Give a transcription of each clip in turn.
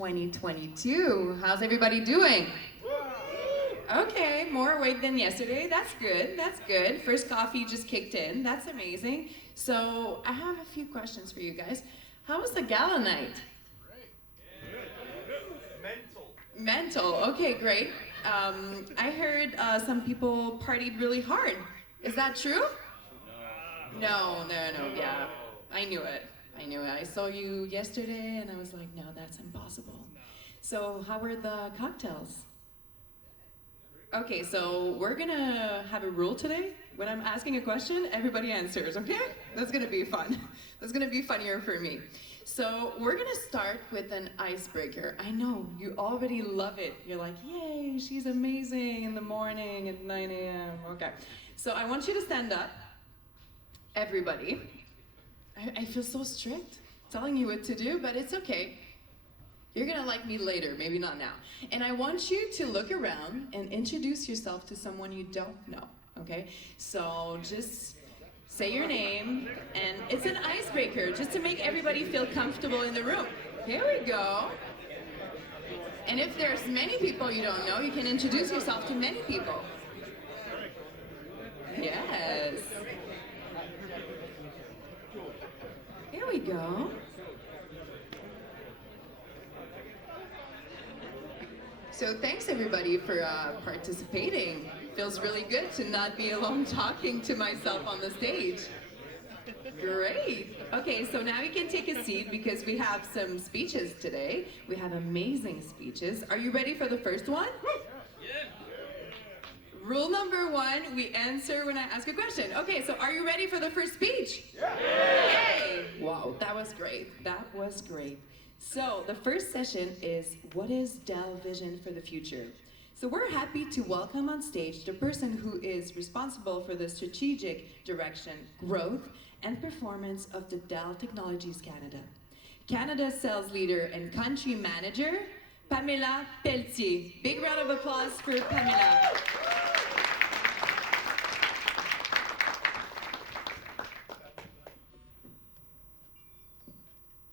2022. How's everybody doing? Okay, more awake than yesterday. That's good. That's good. First coffee just kicked in. That's amazing. So I have a few questions for you guys. How was the gala night? Mental. Okay, great. I heard some people partied really hard. Is that true? No. Yeah, I knew it. I saw you yesterday and I was like, no, that's impossible. So how were the cocktails? Okay, so we're gonna have a rule today. When I'm asking a question, everybody answers, okay? That's gonna be fun. That's gonna be funnier for me. So we're gonna start with an icebreaker. I know, you already love it. You're like, yay, she's amazing in the morning at 9 a.m. Okay, so I want you to stand up, everybody. I feel so strict telling you what to do, but it's okay. You're gonna like me later, maybe not now. And I want you to look around and introduce yourself to someone you don't know, okay? So just say your name, and it's an icebreaker, just to make everybody feel comfortable in the room. Here we go. And if there's many people you don't know, you can introduce yourself to many people. Yes. Here we go. So thanks everybody for participating. Feels really good to not be alone talking to myself on the stage. Great. Okay, so now you can take a seat because we have some speeches today. We have amazing speeches. Are you ready for the first one? Yeah. Rule number 1, we answer when I ask a question. Okay, so are you ready for the first speech? Yeah. Yay! Wow, that was great. That was great. So the first session is, what is Dell vision for the future? So we're happy to welcome on stage the person who is responsible for the strategic direction, growth, and performance of the Dell Technologies Canada. Canada's sales leader and country manager, Pamela Pelletier. Big round of applause for Pamela.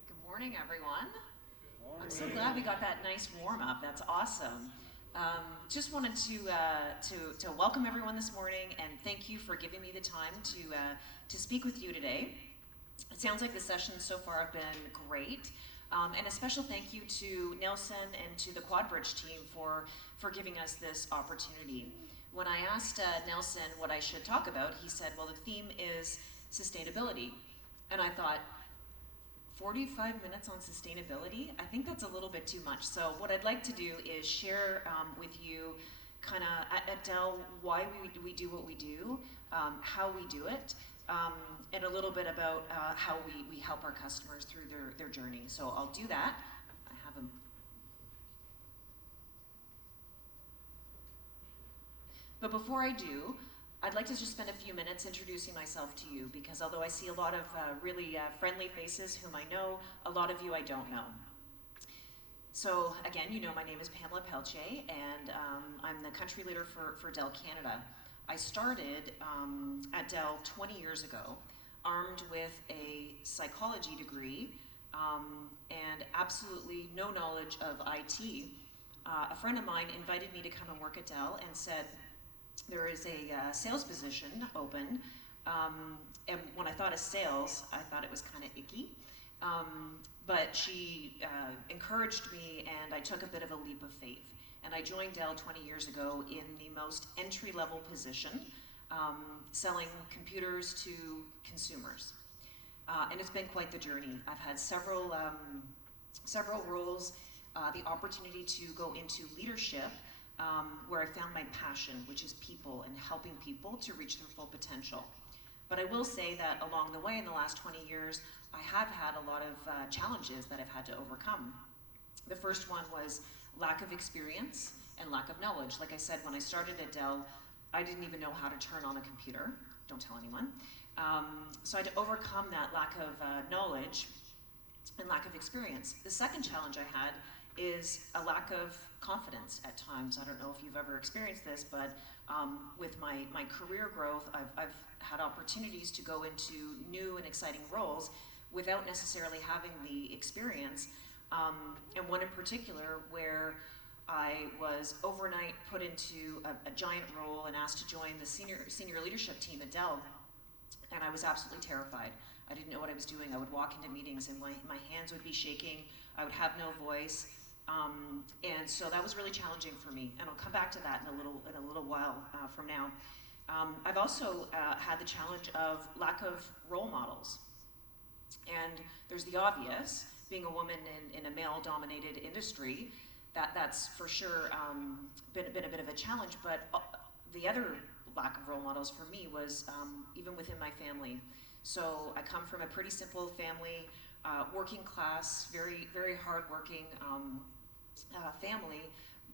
Good morning, everyone. I'm so glad we got that nice warm-up. That's awesome. Just wanted to welcome everyone this morning and thank you for giving me the time to speak with you today. It sounds like the sessions so far have been great. And a special thank you to Nelson and to the QuadBridge team for giving us this opportunity. When I asked Nelson what I should talk about, he said, well, the theme is sustainability. And I thought, 45 minutes on sustainability? I think that's a little bit too much. So what I'd like to do is share with you kind of at Dell why we do what we do, how we do it, and a little bit about how we help our customers through their journey. So I'll do that. I have them. But before I do, I'd like to just spend a few minutes introducing myself to you, because although I see a lot of really friendly faces whom I know, a lot of you I don't know. So again, you know my name is Pamela Pelletier, and I'm the country leader for Dell Canada. I started at Dell 20 years ago, armed with a psychology degree and absolutely no knowledge of IT. A friend of mine invited me to come and work at Dell and said, there is a sales position open, and when I thought of sales, I thought it was kind of icky, but she encouraged me, and I took a bit of a leap of faith, and I joined Dell 20 years ago in the most entry-level position, selling computers to consumers, and it's been quite the journey. I've had several roles, the opportunity to go into leadership, where I found my passion, which is people and helping people to reach their full potential. But I will say that along the way in the last 20 years, I have had a lot of challenges that I've had to overcome. The first one was lack of experience and lack of knowledge. Like I said, when I started at Dell, I didn't even know how to turn on a computer. Don't tell anyone. So I had to overcome that lack of knowledge and lack of experience. The second challenge I had is a lack of confidence at times. I don't know if you've ever experienced this, but with my career growth, I've had opportunities to go into new and exciting roles without necessarily having the experience and one in particular where I was overnight put into a giant role and asked to join the senior leadership team at Dell, and I was absolutely terrified. I didn't know what I was doing. I would walk into meetings and my hands would be shaking. I would have no voice, and so that was really challenging for me. And I'll come back to that in a little while from now. I've also had the challenge of lack of role models, and there's the obvious, being a woman in a male-dominated industry. That's for sure been a bit of a challenge, but the other lack of role models for me was even within my family. So I come from a pretty simple family, working class, very, very hardworking family,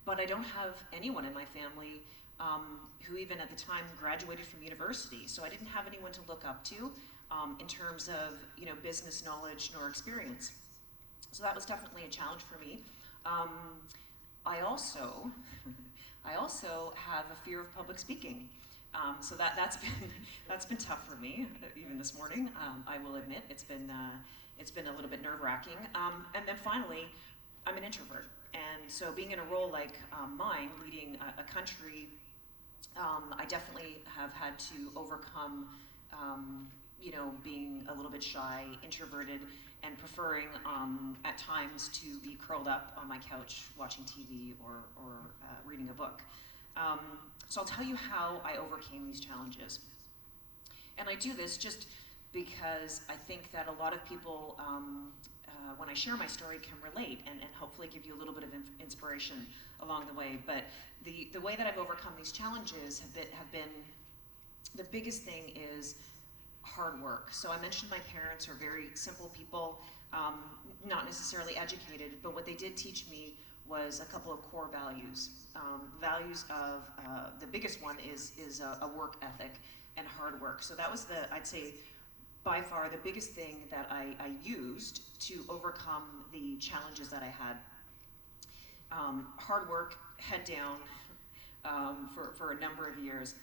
but I don't have anyone in my family who even at the time graduated from university. So I didn't have anyone to look up to in terms of business knowledge nor experience. So that was definitely a challenge for me. I also have a fear of public speaking. So that's been tough for me, even this morning. I will admit it's been a little bit nerve-wracking. And then finally, I'm an introvert, and so being in a role like mine, leading a country, I definitely have had to overcome, being a little bit shy, introverted, and preferring at times to be curled up on my couch watching TV or reading a book. So I'll tell you how I overcame these challenges. And I do this just because I think that a lot of people, when I share my story, can relate and hopefully give you a little bit of inspiration along the way. But the way that I've overcome these challenges have been the biggest thing is hard work. So I mentioned my parents are very simple people, not necessarily educated, but what they did teach me was a couple of core values. Values of, the biggest one is a work ethic and hard work. So that was I'd say, by far the biggest thing that I used to overcome the challenges that I had. Hard work, head down, for a number of years.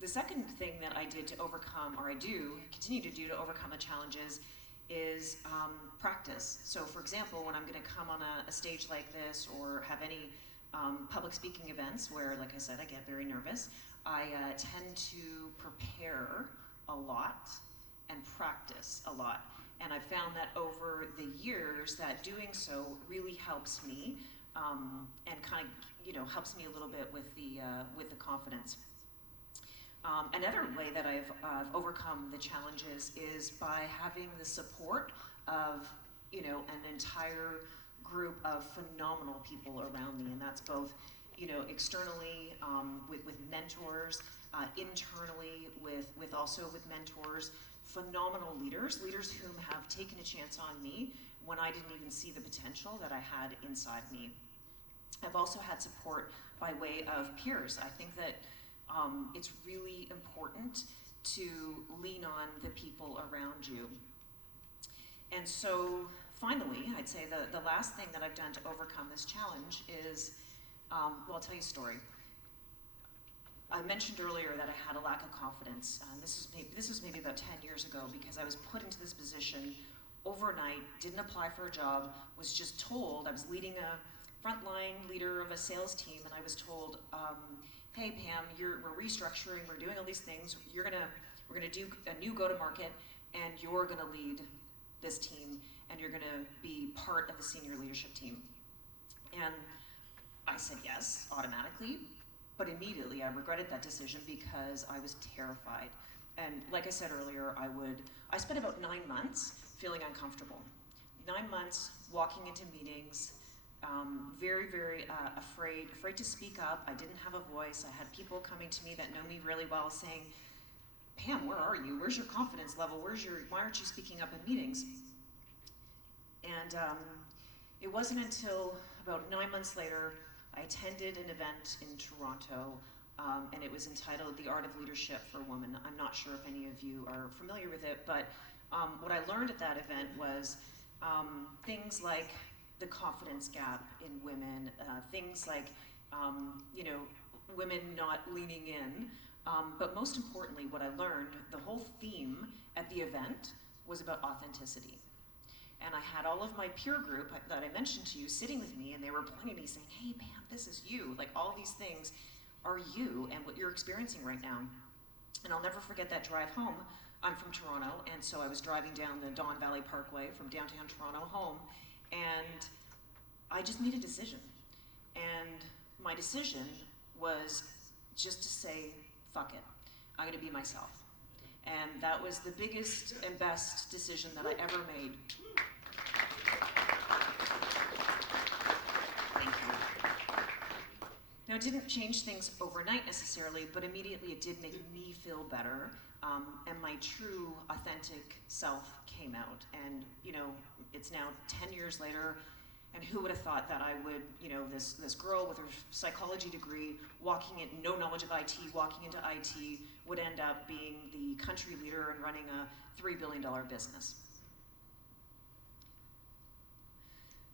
The second thing that I did to overcome, or I do continue to do to overcome the challenges, is practice. So for example, when I'm gonna come on a stage like this or have any public speaking events where, like I said, I get very nervous, I tend to prepare a lot and practice a lot. And I've found that over the years that doing so really helps me and kind of, helps me a little bit with the confidence. Another way that I've overcome the challenges is by having the support of, an entire group of phenomenal people around me, and that's both, externally with mentors, internally with also with mentors, phenomenal leaders whom have taken a chance on me when I didn't even see the potential that I had inside me. I've also had support by way of peers. I think that it's really important to lean on the people around you. And so finally, I'd say the last thing that I've done to overcome this challenge is, I'll tell you a story. I mentioned earlier that I had a lack of confidence. This was maybe about 10 years ago, because I was put into this position overnight, didn't apply for a job, was just told, I was leading a frontline leader of a sales team, and I was told, hey Pam, we're restructuring, we're doing all these things, we're gonna do a new go-to-market, and you're gonna lead this team, and you're gonna be part of the senior leadership team. And I said yes, automatically, but immediately I regretted that decision because I was terrified. And like I said earlier, I spent about 9 months feeling uncomfortable. 9 months walking into meetings, very, very afraid to speak up. I didn't have a voice. I had people coming to me that know me really well saying, Pam, where are you? Where's your confidence level? Why aren't you speaking up in meetings? And it wasn't until about 9 months later, I attended an event in Toronto, and it was entitled The Art of Leadership for Women. I'm not sure if any of you are familiar with it, but what I learned at that event was things like the confidence gap in women, things like, women not leaning in, but most importantly, what I learned, the whole theme at the event was about authenticity. And I had all of my peer group that I mentioned to you sitting with me, and they were pointing at me saying, hey, Pam, this is you. Like, all these things are you and what you're experiencing right now. And I'll never forget that drive home. I'm from Toronto, and so I was driving down the Don Valley Parkway from downtown Toronto home, and I just made a decision. And my decision was just to say, fuck it. I'm gonna be myself. And that was the biggest and best decision that I ever made. Thank you. Now, it didn't change things overnight necessarily, but immediately it did make me feel better, and my true, authentic self came out. And, you know, it's now 10 years later, and who would have thought that I would, you know, this girl with her psychology degree, walking in, no knowledge of IT, walking into IT, would end up being the country leader and running a $3 billion business.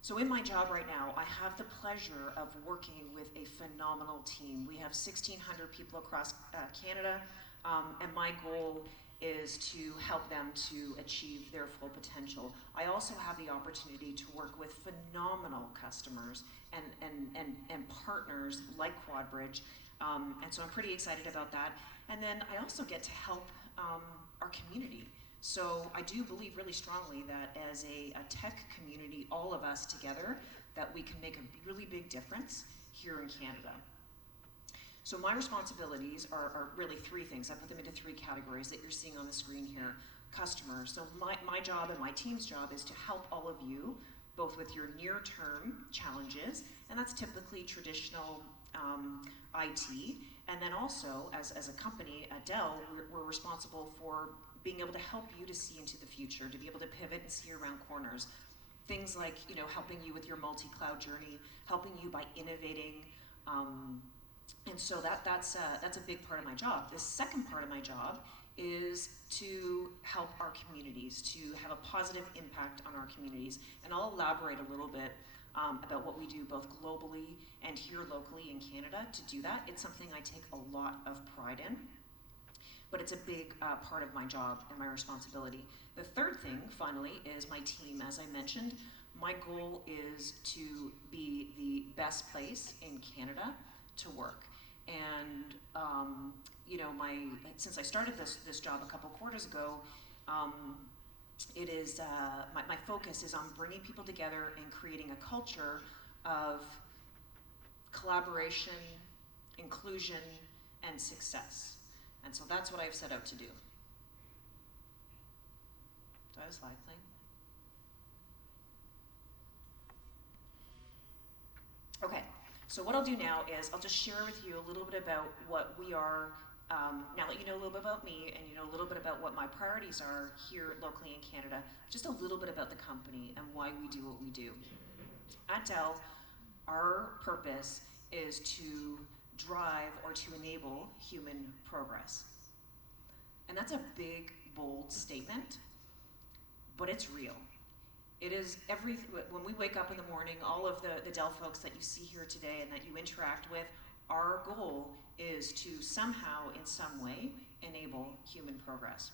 So in my job right now, I have the pleasure of working with a phenomenal team. We have 1,600 people across Canada, and my goal is to help them to achieve their full potential. I also have the opportunity to work with phenomenal customers and partners like QuadBridge, and so I'm pretty excited about that. And then I also get to help our community. So I do believe really strongly that as a tech community, all of us together, that we can make a really big difference here in Canada. So my responsibilities are really three things. I put them into three categories that you're seeing on the screen here. Customers. So my job and my team's job is to help all of you, both with your near-term challenges, and that's typically traditional IT, and then also as a company at Dell, we're responsible for being able to help you to see into the future, to be able to pivot and see around corners. Things like, you know, helping you with your multi-cloud journey, helping you by innovating, and so that's a big part of my job. The second part of my job is to help our communities, to have a positive impact on our communities. And I'll elaborate a little bit about what we do both globally and here locally in Canada to do that. It's something I take a lot of pride in, but it's a big part of my job and my responsibility. The third thing, finally, is my team. As I mentioned, my goal is to be the best place in Canada to work. And you know, since I started this job a couple quarters ago, it is my focus is on bringing people together and creating a culture of collaboration, inclusion, and success. And so that's what I've set out to do. Do I have a slide playing? Okay. So what I'll do now is I'll just share with you a little bit about what we are, now that you know a little bit about me and you know a little bit about what my priorities are here locally in Canada, just a little bit about the company and why we do what we do. At Dell, our purpose is to drive or to enable human progress. And that's a big, bold statement, but it's real. It is when we wake up in the morning, all of the Dell folks that you see here today and that you interact with, our goal is to somehow, in some way, enable human progress.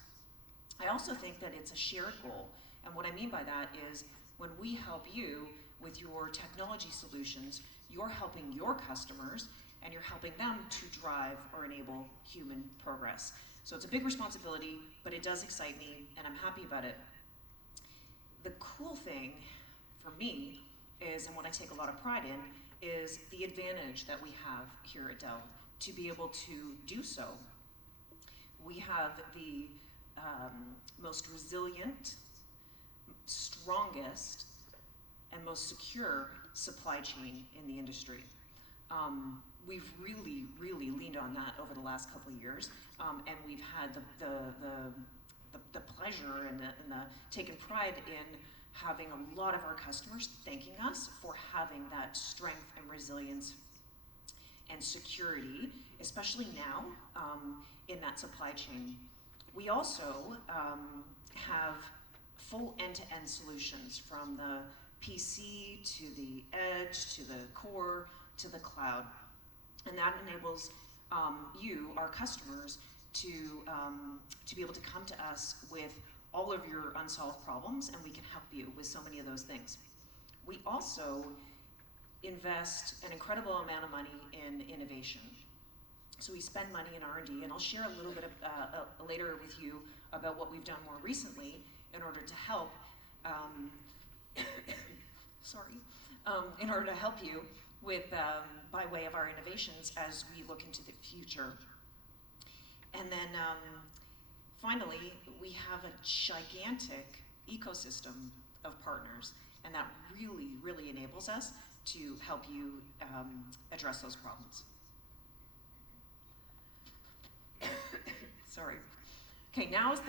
I also think that it's a shared goal. And what I mean by that is when we help you with your technology solutions, you're helping your customers and you're helping them to drive or enable human progress. So it's a big responsibility, but it does excite me and I'm happy about it. The cool thing for me is, and what I take a lot of pride in, is the advantage that we have here at Dell to be able to do so. We have the most resilient, strongest, and most secure supply chain in the industry. We've really, really leaned on that over the last couple of years, and we've had the pleasure and the taken pride in having a lot of our customers thanking us for having that strength and resilience and security, especially now in that supply chain. We also have full end-to-end solutions from the PC to the edge, to the core, to the cloud. And that enables you, our customers, to be able to come to us with all of your unsolved problems, and we can help you with so many of those things. We also invest an incredible amount of money in innovation. So we spend money in R&D, and I'll share a little bit of, later with you about what we've done more recently in order to help, in order to help you with, by way of our innovations as we look into the future. And then finally, we have a gigantic ecosystem of partners, and that really, really enables us to help you address those problems. Sorry. Okay, now is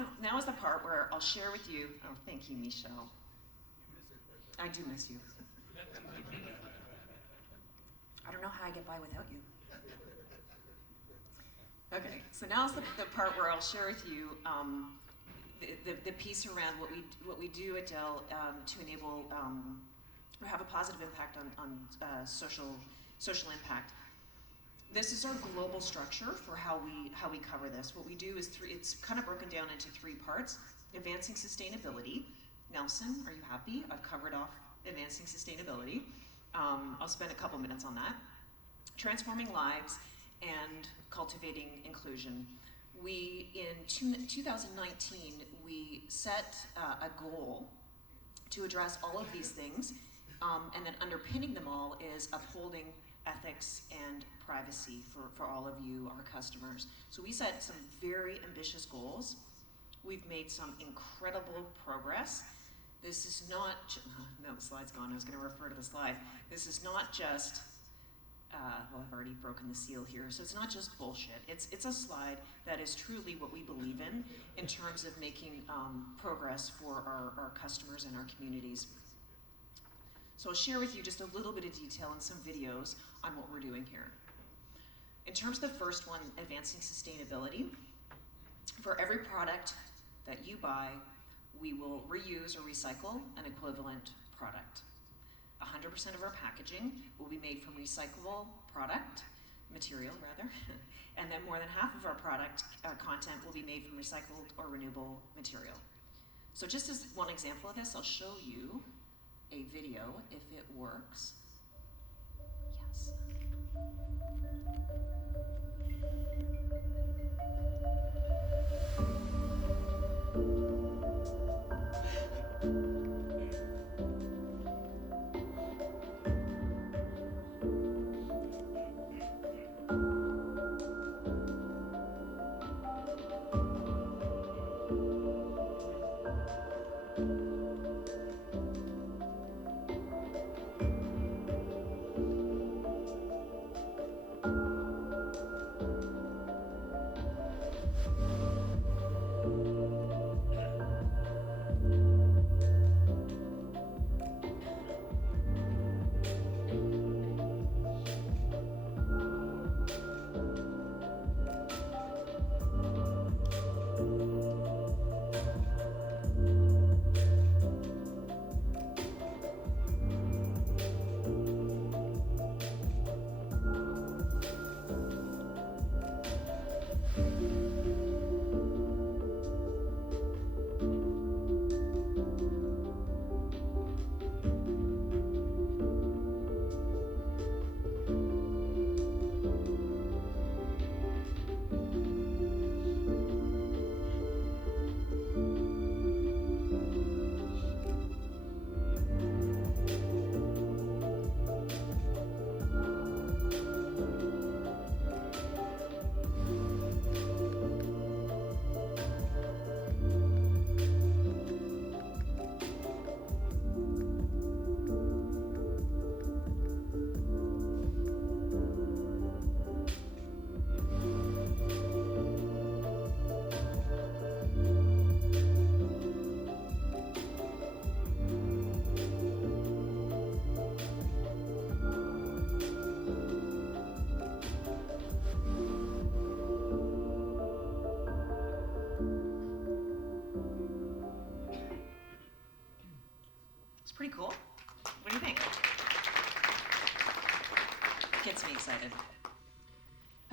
the part where I'll share with you. Oh, thank you, Michelle. I do miss you. I don't know how I get by without you. Okay, so now's the part where I'll share with you the piece around what we do at Dell to enable or have a positive impact on social impact. This is our global structure for how we cover this. What we do is it's kind of broken down into three parts. Advancing sustainability. Nelson, are you happy? I've covered off advancing sustainability. I'll spend a couple minutes on that. Transforming lives and cultivating inclusion. In 2019, we set a goal to address all of these things, and then underpinning them all is upholding ethics and privacy for all of you, our customers. So we set some very ambitious goals. We've made some incredible progress. This is not, no, the slide's gone, I was gonna refer to the slide. This is not just, well, I've already broken the seal here, so it's not just bullshit. It's a slide that is truly what we believe in terms of making progress for our customers and our communities. So I'll share with you just a little bit of detail and some videos on what we're doing here. In terms of the first one, advancing sustainability, for every product that you buy, we will reuse or recycle an equivalent product. 100% of our packaging will be made from recyclable material, and then more than half of our product content will be made from recycled or renewable material. So just as one example of this, I'll show you a video if it works. Yes. Pretty cool. What do you think? Gets me excited.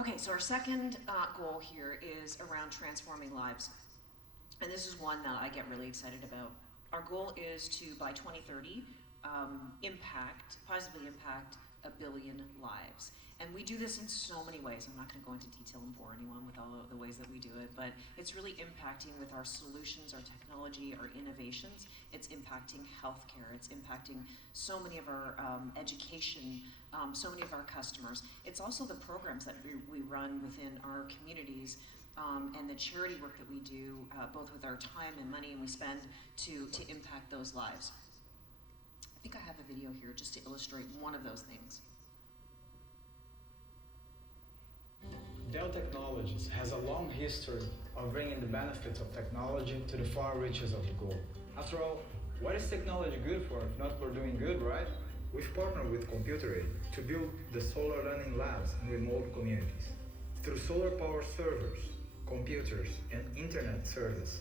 Okay, so our second goal here is around transforming lives. and this is one that I get really excited about. Our goal is to, by 2030, positively impact 1 billion lives. And we do this in so many ways. I'm not going to go into detail and bore anyone with all of the ways that we do it, but it's really impacting with our solutions, our technology, our innovations. It's impacting healthcare. It's impacting so many of our education, so many of our customers. It's also the programs that we run within our communities, and the charity work that we do, both with our time and money we spend to impact those lives. I think I have a video here just to illustrate one of those things. Dell Technologies has a long history of bringing the benefits of technology to the far reaches of the globe. After all, what is technology good for if not for doing good, right? We've partnered with Computer Aid to build the solar learning labs in remote communities. Through solar power servers, computers, and internet service,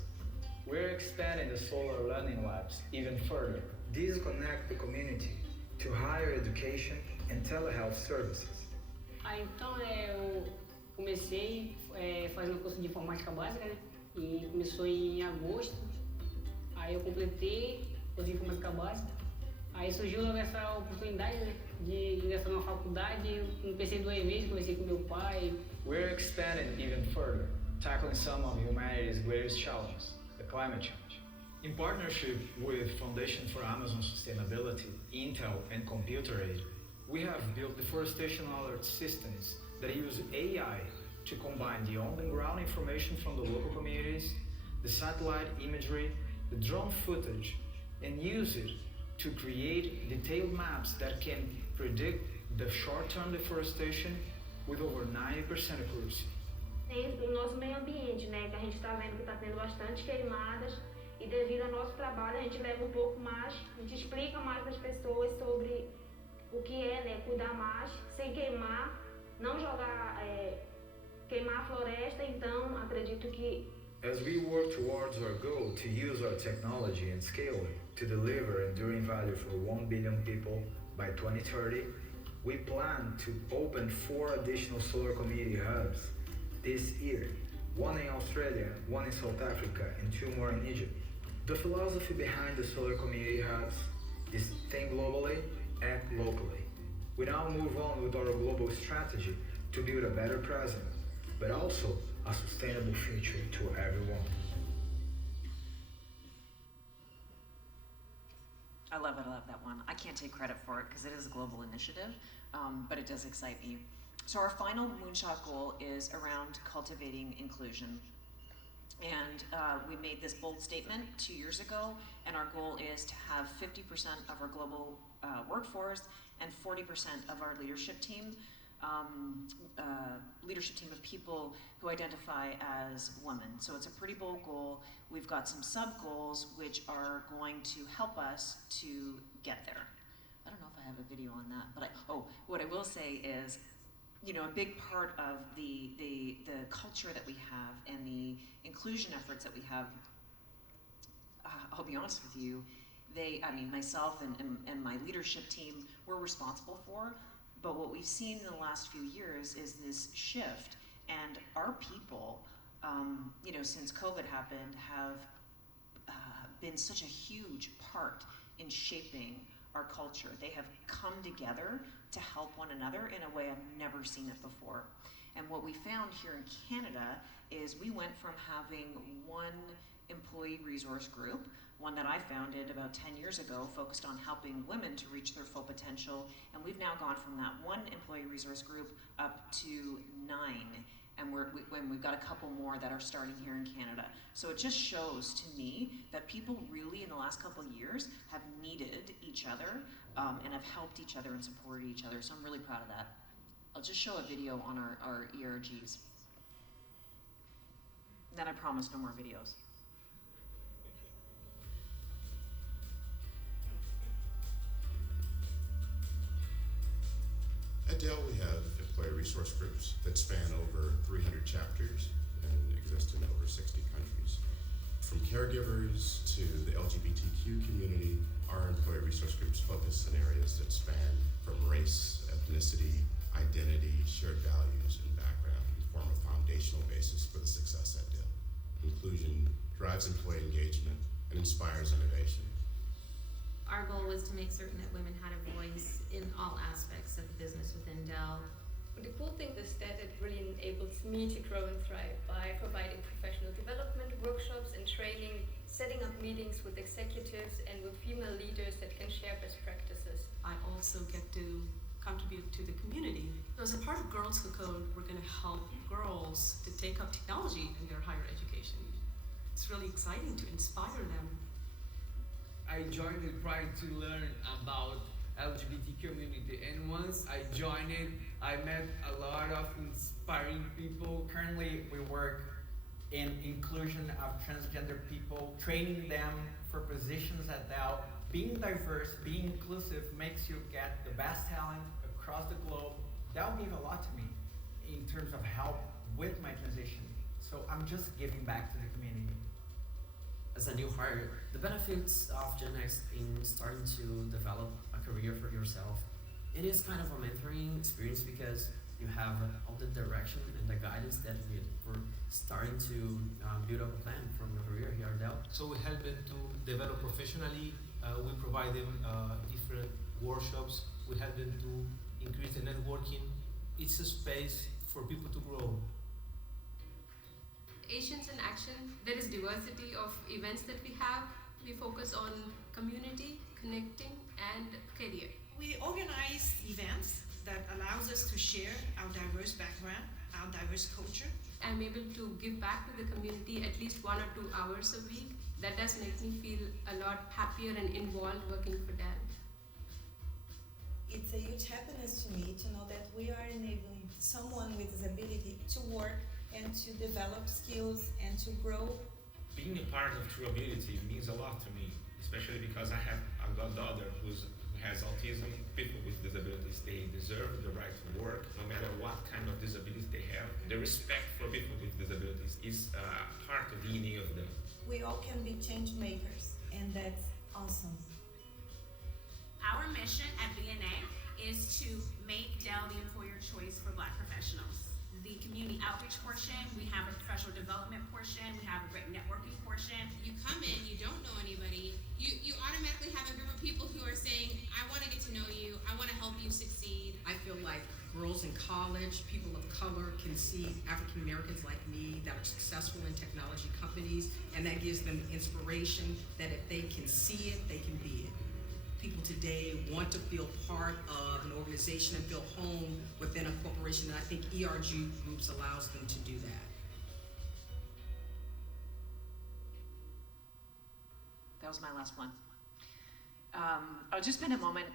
we're expanding the solar learning labs even further. These connect the community to higher education and telehealth services. Então eu comecei fazendo curso de informática básica, né? E começou em agosto. Aí eu completei o curso de informática básica. Aí surgiu logo essa oportunidade, né, de ingressar na faculdade. Eu pensei 2 vezes, conversei com meu pai. We're expanding even further, tackling some of humanity's greatest challenges, the climate change. In partnership with Foundation for Amazon Sustainability, Intel, and Computer Aid, we have built deforestation alert systems that use AI to combine the on-the-ground information from the local communities, the satellite imagery, the drone footage, and use it to create detailed maps that can predict the short-term deforestation with over 90% accuracy. Tem o nosso meio ambiente, né, que a gente está vendo que está tendo bastante queimadas, e devido ao nosso trabalho a gente leva um pouco mais, a gente explica mais para as pessoas sobre o que é, né, cuidar mais, sem queimar, não jogar, queimar a floresta. Então acredito que As we work towards our goal to use our technology and scale it to deliver enduring value for 1 billion people by 2030, we plan to open 4 additional solar community hubs this year, 1 in Australia, 1 in South Africa, and 2 more in Egypt. The philosophy behind the solar community hubs is think globally, act locally. We now move on with our global strategy to build a better present, but also a sustainable future to everyone. I love that one. I can't take credit for it because it is a global initiative, but it does excite me. So our final moonshot goal is around cultivating inclusion. And we made this bold statement 2 years ago, and our goal is to have 50% of our global workforce and 40% of our leadership team of people who identify as women. So it's a pretty bold goal. We've got some sub-goals which are going to help us to get there. I don't know if I have a video on that, but what I will say is, you know, a big part of the culture that we have and the inclusion efforts that we have, I'll be honest with you, myself and my leadership team, we're responsible for. But what we've seen in the last few years is this shift, and our people, you know, since COVID happened, have been such a huge part in shaping our culture. They have come together to help one another in a way I've never seen it before. And what we found here in Canada is we went from having one employee resource group, one that I founded about 10 years ago, focused on helping women to reach their full potential, and we've now gone from that one employee resource group up to 9, and we've got a couple more that are starting here in Canada. So it just shows to me that people really in the last couple of years have needed each other and have helped each other and supported each other, so I'm really proud of that. I'll just show a video on our ERGs. Then I promise no more videos. At Dell, we have employee resource groups that span over 300 chapters and exist in over 60 countries. From caregivers to the LGBTQ community, our employee resource groups focus in areas that span from race, ethnicity, identity, shared values, and background and form a foundational basis for the success at Dell. Inclusion drives employee engagement, and inspires innovation. Our goal was to make certain that women had a voice in all aspects of the business within Dell. The cool thing is that it really enables me to grow and thrive by providing professional development workshops and training, setting up meetings with executives and with female leaders that can share best practices. I also get to contribute to the community. So as a part of Girls Who Code, we're going to help girls to take up technology in their higher education. It's really exciting to inspire them. I joined it trying to learn about LGBT community, and once I joined it, I met a lot of inspiring people. Currently, we work in inclusion of transgender people, training them for positions at Dell. Being diverse, being inclusive makes you get the best talent across the globe. Dell gave a lot to me in terms of help with my transition. So I'm just giving back to the community. As a new hire, the benefits of Gen X in starting to develop a career for yourself, it is kind of a mentoring experience because you have all the direction and the guidance that you need for starting to build up a plan from your career here at Dell. So we help them to develop professionally. We provide them different workshops. We help them to increase the networking. It's a space for people to grow. Asians in Action, there is diversity of events that we have. We focus on community, connecting, and career. We organize events that allows us to share our diverse background, our diverse culture. I'm able to give back to the community at least 1 or 2 hours a week. That does make me feel a lot happier and involved working for Dell. It's a huge happiness to me to know that we are enabling someone with disability to work and to develop skills and to grow. Being a part of True Ability means a lot to me, especially because I have a goddaughter who has autism. People with disabilities, they deserve the right to work, no matter what kind of disability they have. The respect for people with disabilities is part of the DNA of them. We all can be change makers, and that's awesome. Our mission at BNA is to make Dell the employer choice for Black professionals. The community outreach portion, we have a professional development portion, we have a great networking portion. You come in, you don't know anybody, you automatically have a group of people who are saying, I want to get to know you, I want to help you succeed. I feel like girls in college, people of color can see African Americans like me that are successful in technology companies, and that gives them inspiration that if they can see it, they can be it. People today want to feel part of an organization and feel home within a corporation, and I think ERG Groups allows them to do that. That was my last one. I'll just spend a moment,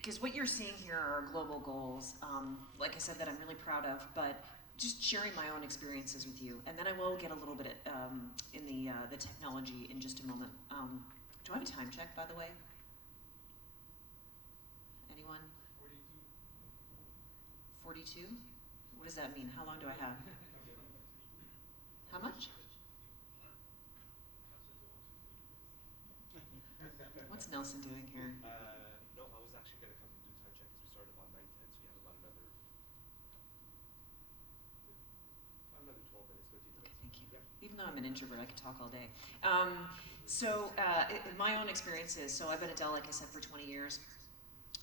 because what you're seeing here are global goals, like I said, that I'm really proud of, but just sharing my own experiences with you, and then I will get a little bit in the technology in just a moment. Do I have a time check, by the way? Anyone? 42? What does that mean? How long do I have? How much? What's Nelson doing here? No, I was actually going to come and do time check because we started about 9:10, so we have about another 12 minutes, 13 minutes. Thank you. Yeah. Even though I'm an introvert, I could talk all day. My own experiences, so I've been at Dell, like I said, for 20 years.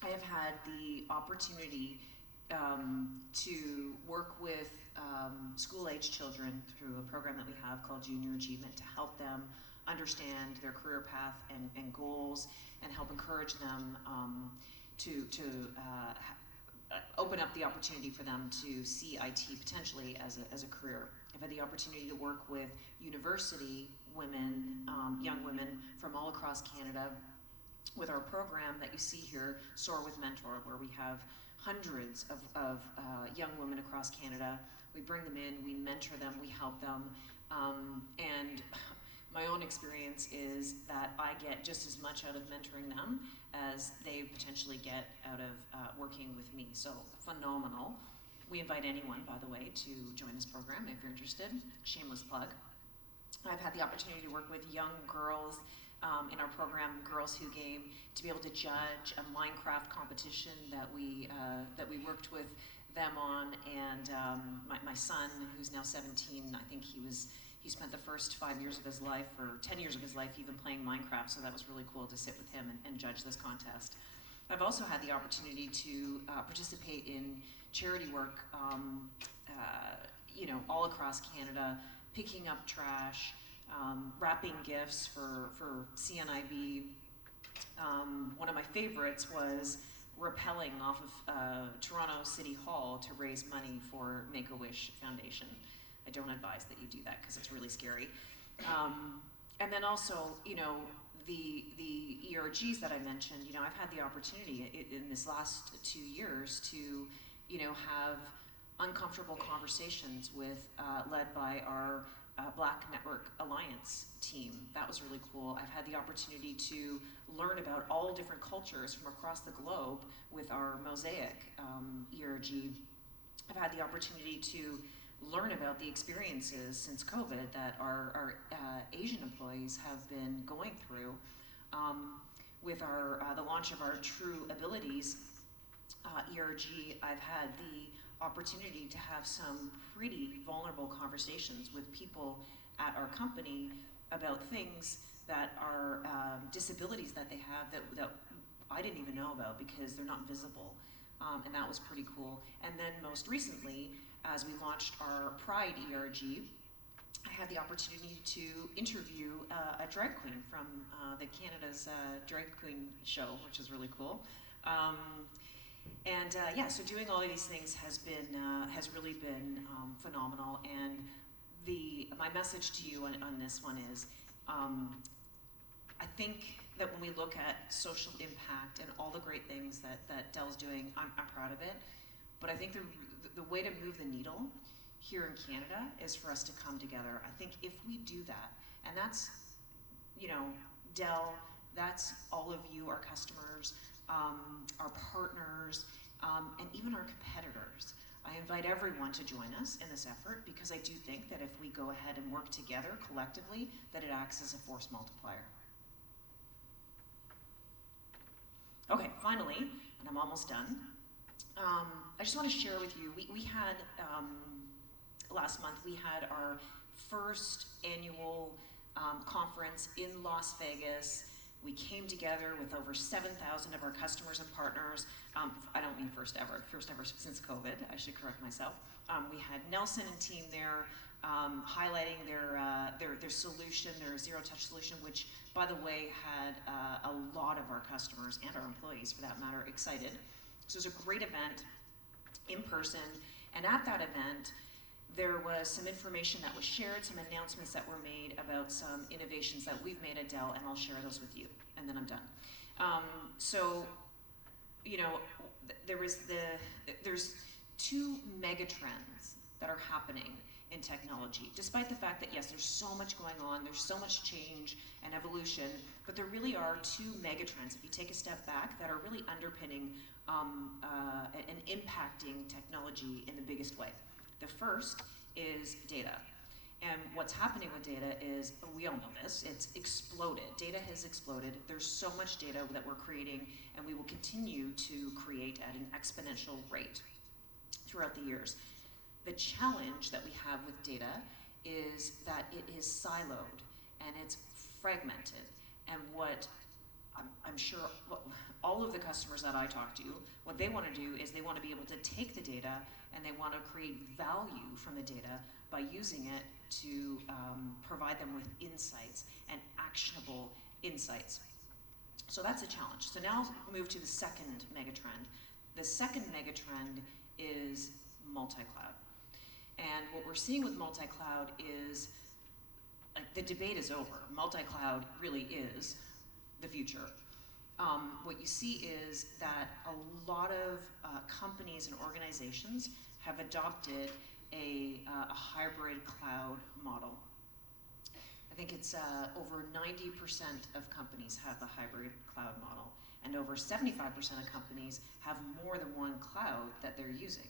I have had the opportunity to work with school-age children through a program that we have called Junior Achievement to help them understand their career path and goals, and help encourage them to open up the opportunity for them to see IT potentially as a career. I've had the opportunity to work with university women, young women from all across Canada, with our program that you see here, Soar with Mentor, where we have hundreds of young women across Canada. We bring them in, we mentor them, we help them, and my own experience is that I get just as much out of mentoring them as they potentially get out of working with me, so phenomenal. We invite anyone, by the way, to join this program if you're interested. Shameless plug. I've had the opportunity to work with young girls in our program, Girls Who Game, to be able to judge a Minecraft competition that we worked with them on, and my son, who's now 17, I think he was he spent the first 5 years of his life, or 10 years of his life, even playing Minecraft, so that was really cool to sit with him and judge this contest. I've also had the opportunity to participate in charity work, all across Canada, picking up trash, wrapping gifts for CNIB. One of my favorites was rappelling off of Toronto City Hall to raise money for Make-A-Wish Foundation. I don't advise that you do that because it's really scary. And then also, the ERGs that I mentioned, I've had the opportunity in this last 2 years to, have uncomfortable conversations with, led by our Black Network Alliance team. That was really cool. I've had the opportunity to learn about all different cultures from across the globe with our Mosaic ERG. I've had the opportunity to learn about the experiences since COVID that our Asian employees have been going through. With the launch of our True Abilities ERG, I've had the opportunity to have some pretty vulnerable conversations with people at our company about things that are disabilities that they have that I didn't even know about because they're not visible. And that was pretty cool. And then most recently, as we launched our Pride ERG, I had the opportunity to interview a drag queen from the Canada's drag queen show, which is really cool. So doing all of these things has really been phenomenal. And my message to you on this one is, I think that when we look at social impact and all the great things that Dell's doing, I'm proud of it. But I think the way to move the needle here in Canada is for us to come together. I think if we do that, and that's, Dell, that's all of you, our customers, our partners, and even our competitors. I invite everyone to join us in this effort because I do think that if we go ahead and work together collectively, that it acts as a force multiplier. Okay, finally, and I'm almost done. I just want to share with you, we had, last month, we had our first annual conference in Las Vegas. We came together with over 7,000 of our customers and partners. I don't mean first ever since COVID, I should correct myself. We had Nelson and team there highlighting their solution, their zero-touch solution, which, by the way, had a lot of our customers and our employees, for that matter, excited. So it was a great event in person, and at that event, there was some information that was shared, some announcements that were made about some innovations that we've made at Dell, and I'll share those with you, and then I'm done. There's two mega trends that are happening in technology, despite the fact that, yes, there's so much going on, there's so much change and evolution, but there really are two mega trends, if you take a step back, that are really underpinning and impacting technology in the biggest way. The first is data. And what's happening with data is, we all know this, it's exploded. Data has exploded. There's so much data that we're creating, and we will continue to create at an exponential rate throughout the years. The challenge that we have with data is that it is siloed and it's fragmented. And what I'm sure all of the customers that I talk to, what they want to do is they want to be able to take the data and they want to create value from the data by using it to provide them with insights and actionable insights. So that's a challenge. So now I'll move to the second megatrend. The second megatrend is multi-cloud. And what we're seeing with multi-cloud is, the debate is over. Multi-cloud really is the future. What you see is that a lot of companies and organizations have adopted a hybrid cloud model. I think it's over 90% of companies have the hybrid cloud model, and over 75% of companies have more than one cloud that they're using.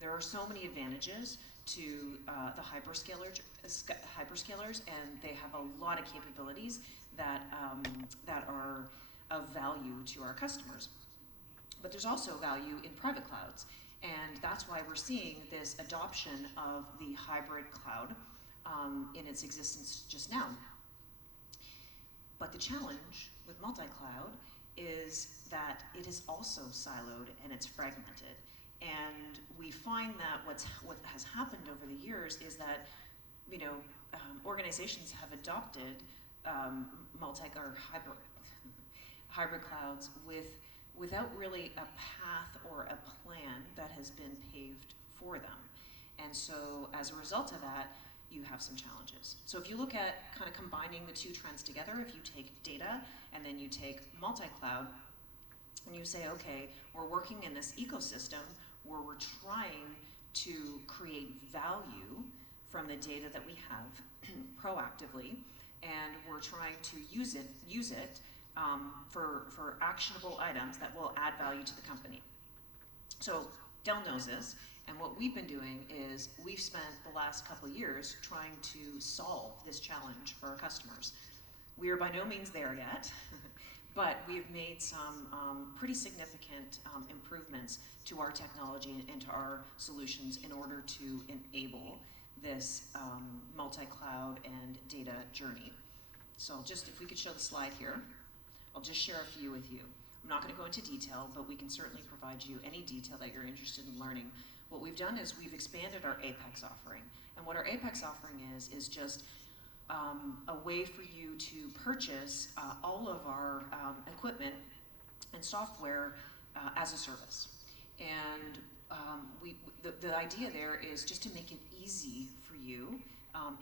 There are so many advantages to the hyperscalers, and they have a lot of capabilities that are of value to our customers. But there's also value in private clouds, and that's why we're seeing this adoption of the hybrid cloud. in its existence just now. But the challenge with multi-cloud is that it is also siloed and it's fragmented. And we find that what has happened over the years is that, organizations have adopted hybrid clouds without really a path or a plan that has been paved for them. And so as a result of that, you have some challenges. So if you look at kind of combining the two trends together, if you take data and then you take multi-cloud, and you say, okay, we're working in this ecosystem where we're trying to create value from the data that we have proactively, and we're trying to use it for actionable items that will add value to the company. So Dell knows this, and what we've been doing is we've spent the last couple of years trying to solve this challenge for our customers. We are by no means there yet, but we've made some pretty significant improvements to our technology and to our solutions in order to enable this multi-cloud and data journey. So just if we could show the slide here, I'll just share a few with you. I'm not going to go into detail, but we can certainly provide you any detail that you're interested in learning. What we've done is we've expanded our Apex offering. And what our Apex offering is just a way for you to purchase all of our equipment and software as a service. And the idea there is just to make it easy for you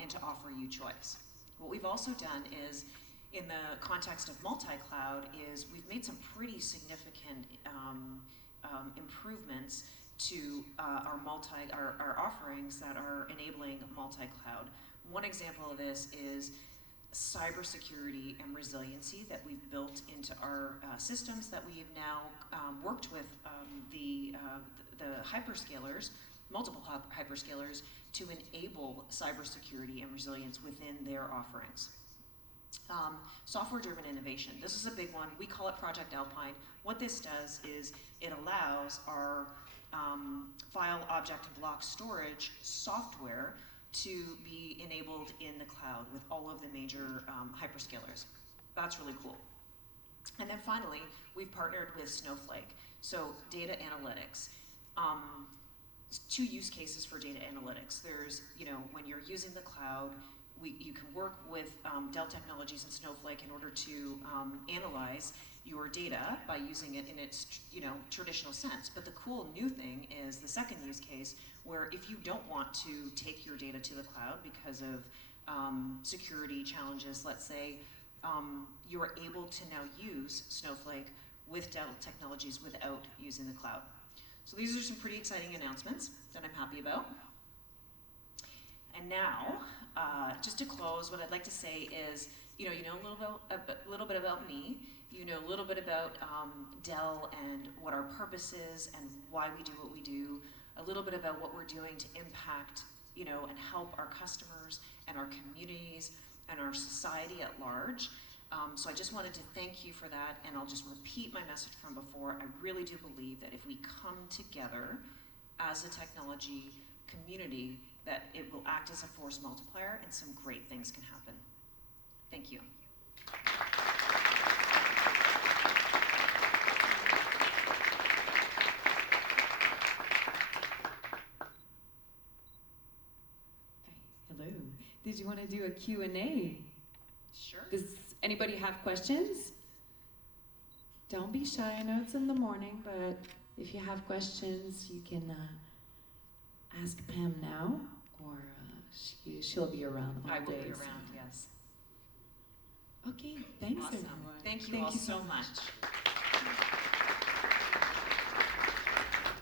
and to offer you choice. What we've also done is, in the context of multi-cloud, is we've made some pretty significant improvements to our offerings that are enabling multi-cloud. One example of this is cybersecurity and resiliency that we've built into our systems that we've now worked with the hyperscalers, multiple hyperscalers, to enable cybersecurity and resilience within their offerings. Software-driven innovation. This is a big one. We call it Project Alpine. What this does is it allows our file, object, and block storage software to be enabled in the cloud with all of the major hyperscalers. That's really cool. And then finally, we've partnered with Snowflake. So data analytics. Two use cases for data analytics. There's, when you're using the cloud, you can work with Dell Technologies and Snowflake in order to analyze your data by using it in its traditional sense. But the cool new thing is the second use case, where if you don't want to take your data to the cloud because of security challenges, let's say, you're able to now use Snowflake with Dell Technologies without using the cloud. So these are some pretty exciting announcements that I'm happy about. And now, just to close, what I'd like to say is, you know a little bit about me. You know a little bit about Dell and what our purpose is and why we do what we do. A little bit about what we're doing to impact, and help our customers and our communities and our society at large. So I just wanted to thank you for that, and I'll just repeat my message from before. I really do believe that if we come together as a technology community, that it will act as a force multiplier and some great things can happen. Thank you. Hello. Did you want to do a Q&A? Sure. Does anybody have questions? Don't be shy. I know it's in the morning, but if you have questions, you can ask Pam now, or she'll be around all day. I will be around, yes. Okay, thanks Awesome. everyone. Thank you all so much.